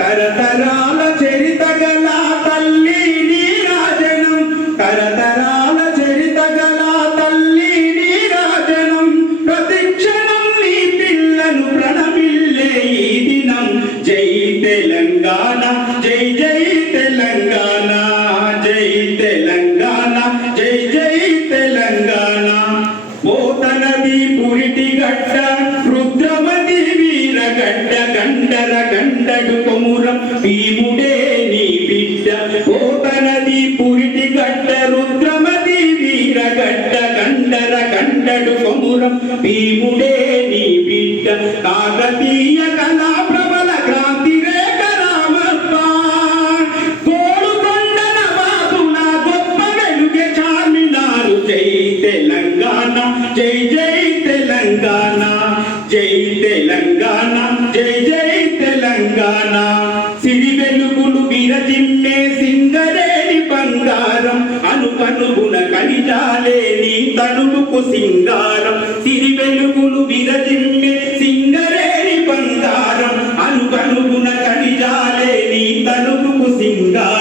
తరతరాల చరిత గల తల్లి నీరాజనం, తరతరాల చరిత గల తల్లి నీరాజనం. ప్రతిక్షణం నీ పిల్లను ప్రణమిల్లే ఈ దినం. జై తెలంగాణ, జై జై తెలంగాణ, జై తెలంగాణ, జై జై తెలంగాణ. పోతనది పురిటి గడ్డ, రుద్రమది వీరగడ్డ, గండర గండడు కొమురం భీముడే నీ బిడ్డ. పోతనది పురిటి గడ్డ, రుద్రమది వీరగడ్డ, గండర గండడు కొమురం భీముడే నీ బిడ్డ. కాకతీయ కళా ప్రబల క్రాంతి రేఖ రామప్ప, గోడుకొండ నవాబుల గొప్ప వెలుగే చార్మినారు. జై తెలంగాణ, జై జై తెలంగాణ, జై తెలంగాణ, జై జై తెలంగాణ. సిరి వెలుగులు విరజిమ్మే సింగరేణి బంగారం, అనుకనుగుణ కలిజాలే నీ తనువుకు సింగారం. సిరి వెలుగులు విరజిమ్మే సింగరేణి బంగారం, అనుకనుగుణ కలిజాలే నీ తనువుకు సింగారం.